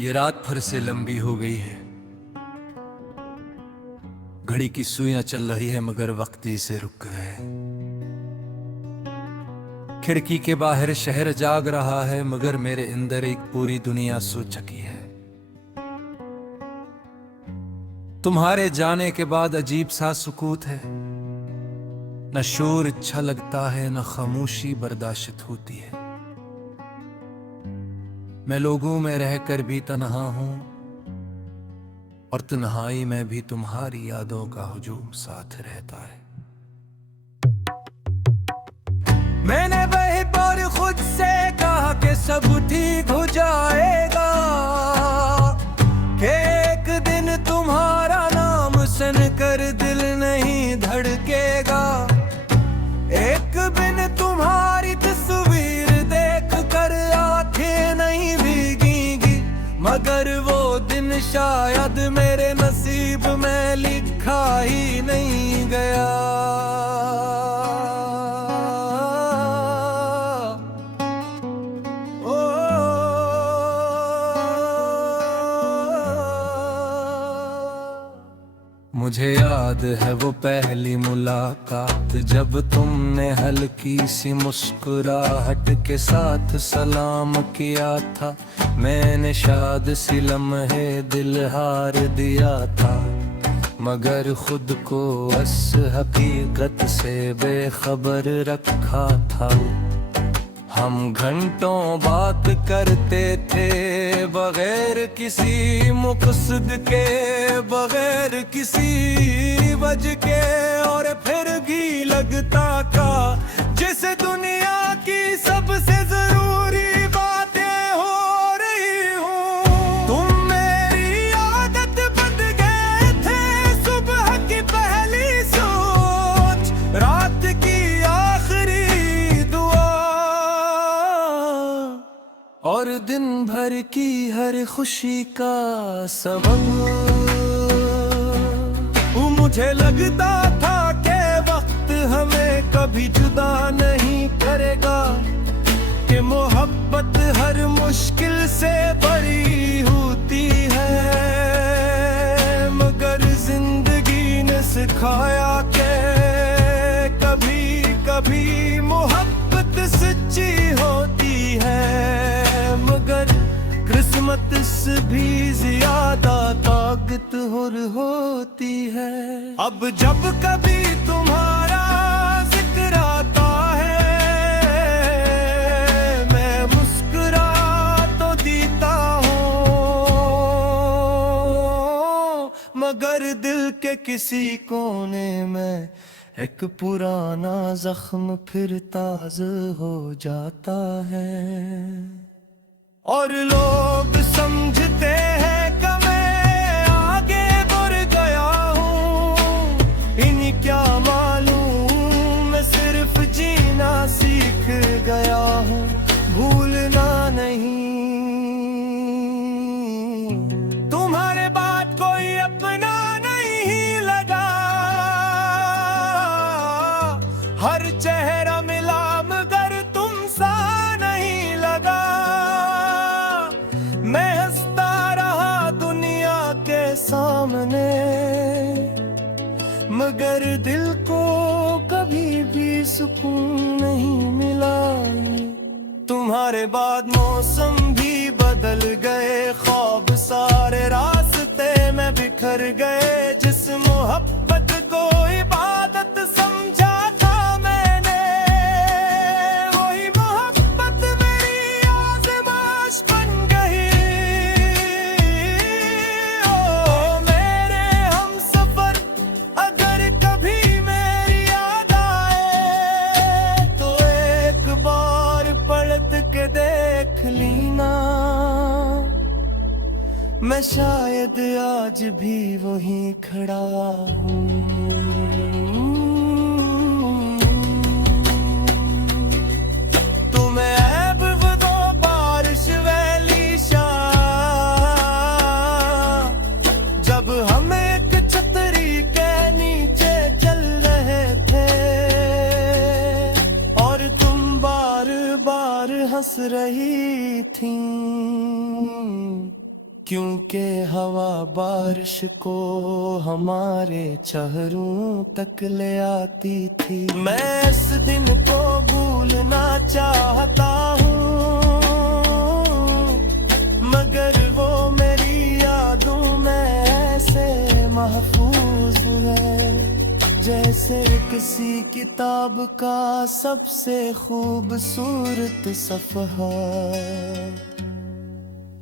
ये रात भर से लंबी हो गई है। घड़ी की सुइयां चल रही है मगर वक्त से रुक गए। खिड़की के बाहर शहर जाग रहा है मगर मेरे अंदर एक पूरी दुनिया सो चुकी है। तुम्हारे जाने के बाद अजीब सा सुकूत है। न शोर अच्छा लगता है न खामोशी बर्दाश्त होती है। मैं लोगों में रहकर भी तन्हा हूं और तन्हाई में भी तुम्हारी यादों का हुजूम साथ रहता है। मैंने वही पर खुद से कहा कि सब ठीक हो जाएगा, कि एक दिन तुम्हारा नाम सुनकर दिल नहीं धड़केगा। एक बिन तुम्हारी तस्वीर देख कर आंखें नहीं भीगेंगी, मगर वो दिन शायद मेरे नसीब में लिखा ही नहीं गया। मुझे याद है वो पहली मुलाकात जब तुमने हल्की सी मुस्कुराहट के साथ सलाम किया था। मैंने शायद सी लम्हे दिल हार दिया था, मगर खुद को इस हकीकत से बेखबर रखा था। हम घंटों बात करते थे बगैर किसी मकसद के, बगैर किसी वजह के, और फिर भी लगता था जैसे दुनिया की सबसे जरूरी बातें हो रही हूँ। तुम मेरी आदत बन गए थे, सुबह की पहली सोच, रात की आखिरी दुआ और दिन भर की हर खुशी का सबब। मुझे लगता था कि वक्त हमें कभी जुदा नहीं करेगा, कि मोहब्बत हर मुश्किल से बड़ी होती है, मगर जिंदगी ने सिखाया कि कभी कभी मोहब्बत सच्ची होती है, मगर किस्मत से भी ज्यादा ताकतवर होती है। अब जब कभी तुम्हारा जिक्र आता है, मैं मुस्कुरा तो देता हूँ, मगर दिल के किसी कोने में एक पुराना जख्म फिर ताज़ा हो जाता है। और लोग समझते हैं कि मैं आगे बढ़ गया हूँ, इन्हीं क्या मालूम मैं सिर्फ जीना सीख गया हूँ, भूलना नहीं। तुम्हारे बाद कोई अपना नहीं लगा, हर चेहरा मिला मगर तुम सा नहीं लगा। मैं हंसता रहा दुनिया के सामने, मगर दिल को कभी भी सुकून नहीं मिला। तुम्हारे बाद मौसम भी बदल गए, ख्वाब सारे रास्ते में बिखर गए। जिस मोहब्बत को इबादत समझा था मैंने, वही मोहब्बत मेरी आज़माइश बन गई। ओ मेरे हमसफर, अगर कभी मेरी याद आए तो एक बार पलट के देख लेना, मैं शायद आज भी वहीं खड़ा हूँ। तुम्हें ऐब वो बारिश वैली शाह, जब हम एक छतरी के नीचे चल रहे थे, और तुम बार बार हंस रही थी। क्योंकि हवा बारिश को हमारे चेहरों तक ले आती थी। मैं इस दिन को भूलना चाहता हूँ, मगर वो मेरी यादों में ऐसे महफूज है जैसे किसी किताब का सबसे खूबसूरत सफ़हा।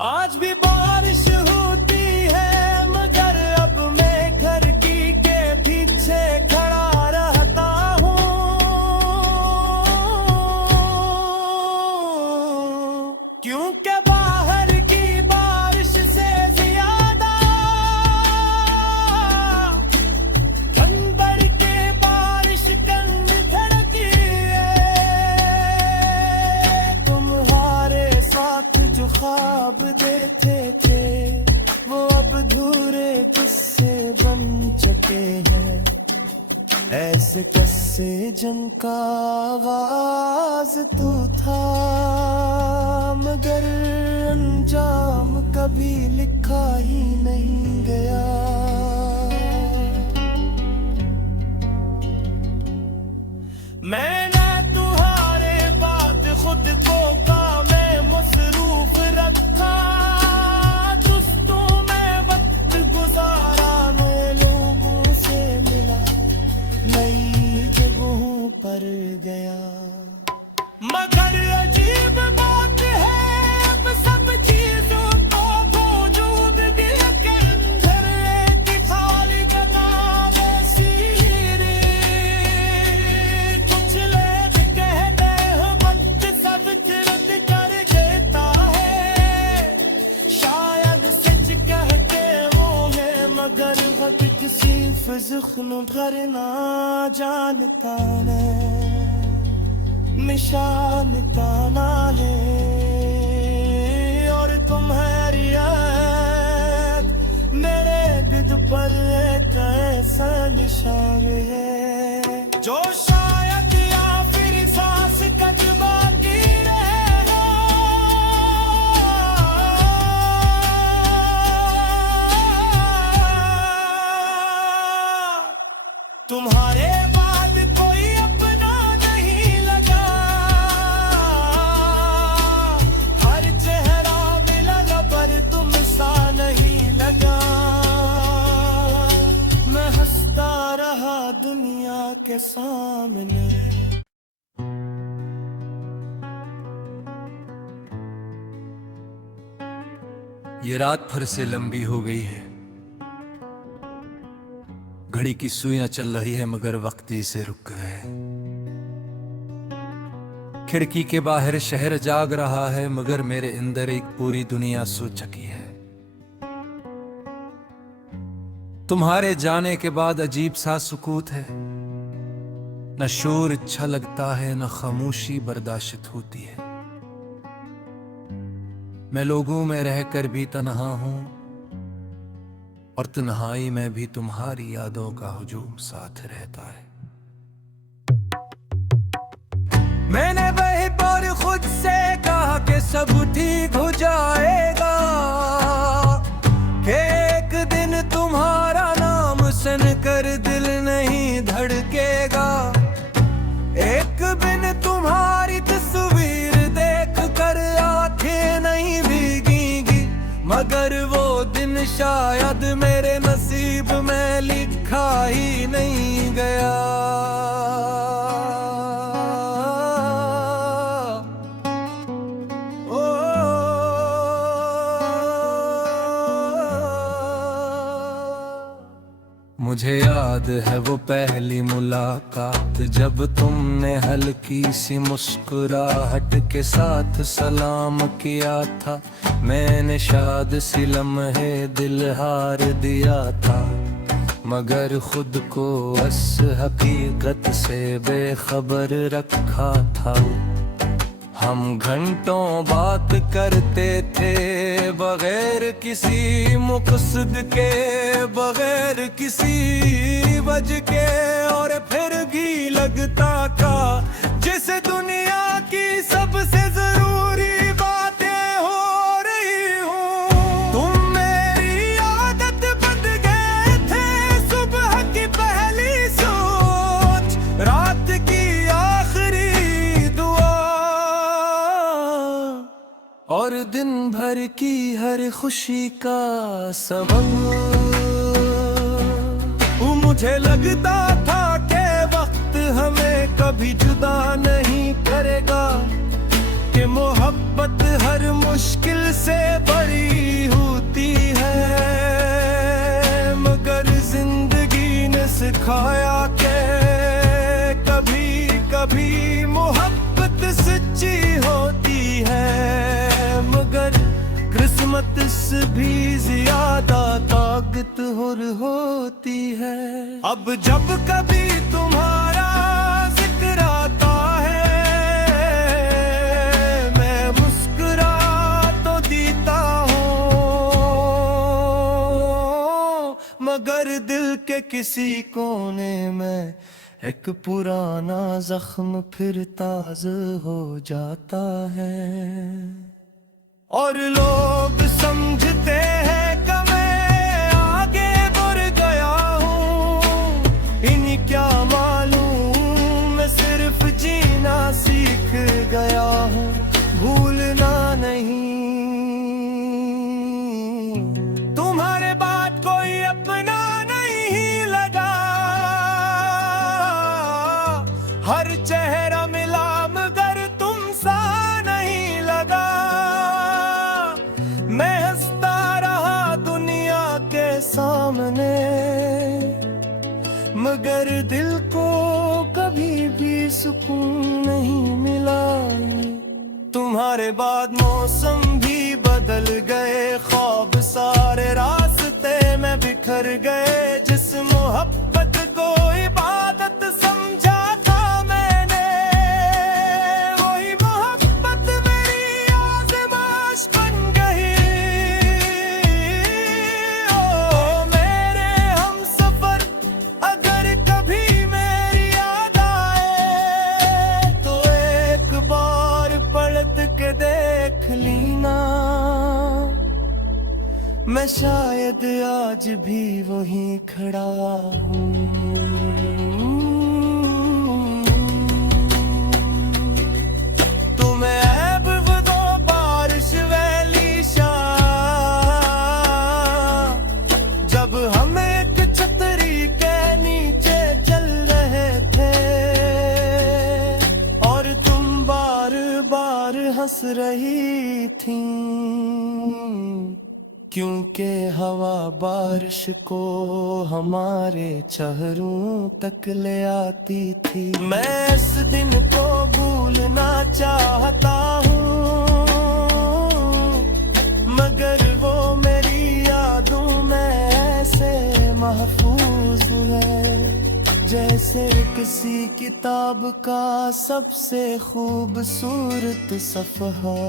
आज भी बारिश होती है मगर अब मैं घर की के पीछे खड़ा रहता हूँ, क्योंकि बाहर की बारिश से ज्यादा ठंड के बारिश कंग धड़की है। तुम्हारे साथ जो ख्वाब देखे थे वो अब अधूरे किस्से बन चुके हैं। ऐसे किस्से जिनका आगाज तो था मगर अंजाम कभी लिखा ही नहीं गया। मैंने तुम्हारे बाद खुद को काम में मसरूफ रखा, दोस्तों में वक्त गुजारा, नए लोगों से मिला, नई जगहों पर गया। मगर अजीब बात है अब सब चीजों को वजूद दिल के अंदर एक खाली जगह वैसी ही रही। कुछ लोग कहते हैं वक्त सब चिरत कर देता है, शायद सच कहते वो है मगर वक्त किसी ज़ख्म भरना जानता मैं, निशान ताना है और तुम्हारी याद मेरे दिल पर एक ऐसा निशान है जो शायद या फिर सांस कदमा की रहे। तुम्हारे बाद कोई अपना नहीं लगा, हर चेहरा मिला पर तुम सा नहीं लगा। मैं हंसता रहा दुनिया के सामने। ये रात भर से लंबी हो गई है, घड़ी की सुइयां चल रही है मगर वक्त से रुक गए। खिड़की के बाहर शहर जाग रहा है मगर मेरे अंदर एक पूरी दुनिया सो चुकी है। तुम्हारे जाने के बाद अजीब सा सुकूत है, न शोर अच्छा लगता है न खामोशी बर्दाश्त होती है। मैं लोगों में रहकर भी तन्हा हूं और तन्हाई में भी तुम्हारी यादों का हुजूम साथ रहता है। मैंने वही पर खुद से कहा कि सब ठीक हो जाएगा, कि एक दिन तुम्हारा नाम सुनकर दिल नहीं धड़केगा। एक दिन तुम्हारी तस्वीर देख कर आंखें नहीं भीगेंगी, मगर वो दिन शायद मेरे नसीब में लिखा ही नहीं गया। मुझे याद है वो पहली मुलाकात जब तुमने हल्की सी मुस्कुराहट के साथ सलाम किया था। मैंने शायद सी लम्हे दिल हार दिया था, मगर खुद को इस हकीकत से बेखबर रखा था। हम घंटों बात करते थे बगैर किसी मकसद के, बगैर किसी वजह के, और फिर भी लगता था जैसे दुनिया की सबसे जरूरी बातें हो रही हूँ। तुम और दिन भर की हर खुशी का सबब। मुझे लगता था कि वक्त हमें कभी जुदा नहीं करेगा, कि मोहब्बत हर मुश्किल से बड़ी होती है। मगर जिंदगी ने सिखाया कि कभी कभी मोहब्बत सच्ची होती है, मगर किस्मत से भी ज्यादा ताकतवर होती है। अब जब कभी तुम्हारा जिक्र आता है, मैं मुस्कुरा तो देता हूँ, मगर दिल के किसी कोने में एक पुराना जख्म फिर ताज़ा हो जाता है। और लोग समझते हैं कि मैं आगे बढ़ गया हूँ, इन्हें क्या मालूम मैं सिर्फ जीना सीख गया हूँ। भूलना नहीं, तुम्हारे बाद कोई अपना नहीं लगा, हर चेहरा मिला मगर तुम सा नहीं लगा। मैं हंसता रहा दुनिया के सामने, मगर दिल को कभी भी सुकून नहीं मिला। तुम्हारे बाद मौसम भी बदल गए, ख्वाब सारे रास्ते में बिखर गए। जिस मोहब्बत को इबादत समझा था मैंने, वही मोहब्बत मेरी आज़माइश बन गई। ओ मेरे हमसफर, अगर कभी मेरी याद आए तो एक बार पलट के देख लेना, मैं शायद आज भी वहीं खड़ा हूँ। तुम्हें ऐब वो बारिश वैली शाह, जब हम एक छतरी के नीचे चल रहे थे, और तुम बार बार हंस रही थी, क्योंकि हवा बारिश को हमारे चेहरों तक ले आती थी। मैं इस दिन को भूलना चाहता हूँ, मगर वो मेरी यादों में ऐसे महफूज है, जैसे किसी किताब का सबसे खूबसूरत सफ़हा।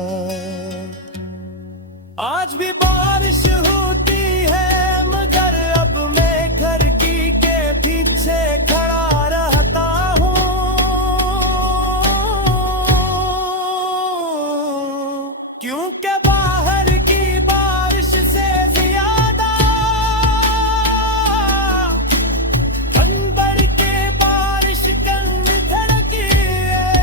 आज भी बारिश होती है, मगर अब मैं घर की के पीछे खड़ा रहता हूँ, क्योंकि बाहर की बारिश से ज्यादा अंदर के बारिश कंग धड़की है।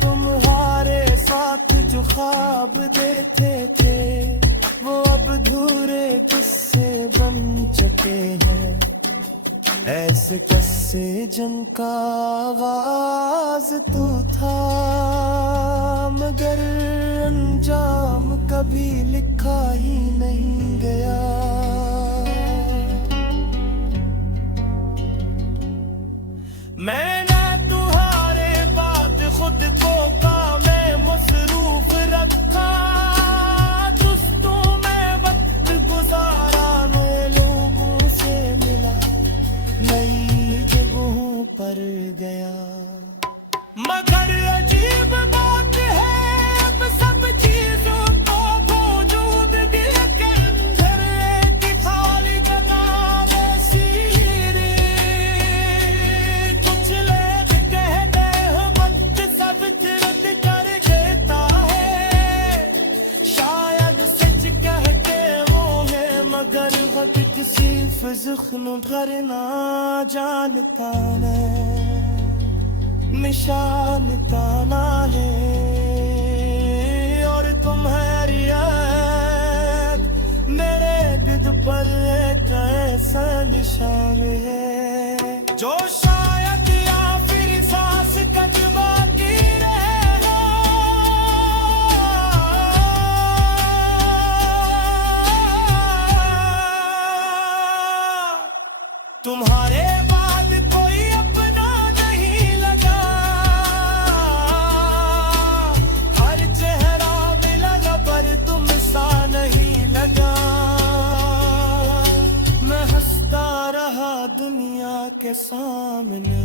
तुम्हारे साथ जो ख्वाब देते थे, वो अब अधूरे किस्से बन चुके हैं। ऐसे किस्से जिनका आगाज तो था, मगर अंजाम कभी लिखा ही नहीं गया। मैंने तुम्हारे बाद खुद को काम में मसरूफ रखा, दोस्तों में वक्त गुजारा, नए लोगों से मिला, नई जगहों पर गया। मगर अजीब बात है, अब सब चीजों को वजूद दिल के अंदर एक खाली जगह वैसी रे। कुछ लोग कहते हैं वक्त सब चिरत कर देता है, शायद सच कहते वो है, मगर वक्त सिर्फ ज़ख्म भरना जानता है, निशान ताना है। शामिल जो शायद या फिर सांस का बाकी रहे हो। तुम्हारे बाद कोई अपना नहीं लगा, हर चेहरा मिला न पर तुम सा नहीं लगा। मैं हंसता रहा दुनिया के सामने,